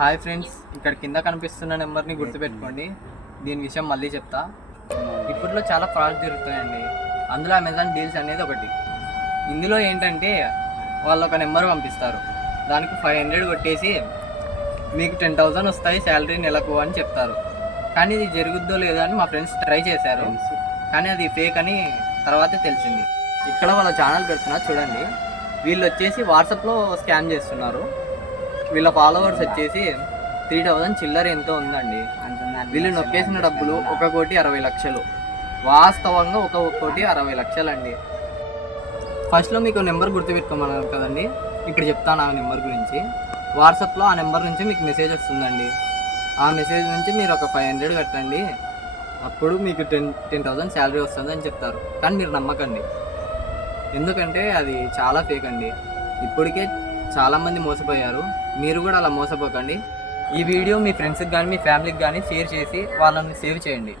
Hi friends, ఇక్కడ కింద కనిపిస్తున్న నెంబర్ని గుర్తుపెట్టుకోండి. దీని విషయం మళ్ళీ చెప్తా. ఇప్పట్లో చాలా ఫ్రాడ్ జరుగుతాయండి. అందులో అమెజాన్ డీల్స్ అనేది ఒకటి. ఇందులో ఏంటంటే వాళ్ళు ఒక నెంబర్ పంపిస్తారు, దానికి 500 కొట్టేసి మీకు 10,000 వస్తాయి శాలరీ నెలకు అని చెప్తారు. కానీ ఇది జరుగుద్దో లేదో అని మా ఫ్రెండ్స్ ట్రై చేశారు, కానీ అది ఫేక్ అని తర్వాతే తెలిసింది. ఇక్కడ వాళ్ళ ఛానల్ పెడుతున్నా చూడండి. వీళ్ళు వచ్చేసి వాట్సాప్లో స్కామ్ చేస్తున్నారు. వీళ్ళ ఫాలోవర్స్ వచ్చేసి 3,000 చిల్లర ఎంతో ఉందండి. వీళ్ళు నొక్కేసిన డబ్బులు 1,60,00,000. వాస్తవంగా 1,60,00,000 అండి. ఫస్ట్లో మీకు నెంబర్ గుర్తుపెట్టుకోమన్నారు కదండి, ఇక్కడ చెప్తాను ఆ నెంబర్ గురించి. వాట్సాప్లో ఆ నెంబర్ నుంచి మీకు మెసేజ్ వస్తుందండి. ఆ మెసేజ్ నుంచి మీరు ఒక 500 కట్టండి, అప్పుడు మీకు 10,000 శాలరీ వస్తుంది అని చెప్తారు. కానీ మీరు నమ్మకండి, ఎందుకంటే అది చాలా ఫేక్ అండి. ఇప్పటికే చాలామంది మోసపోయారు. మీరు కూడా అలా మోసపోకండి. ఈ వీడియో మీ ఫ్రెండ్స్కి కానీ మీ ఫ్యామిలీకి కానీ షేర్ చేసి వాళ్ళని సేవ్ చేయండి.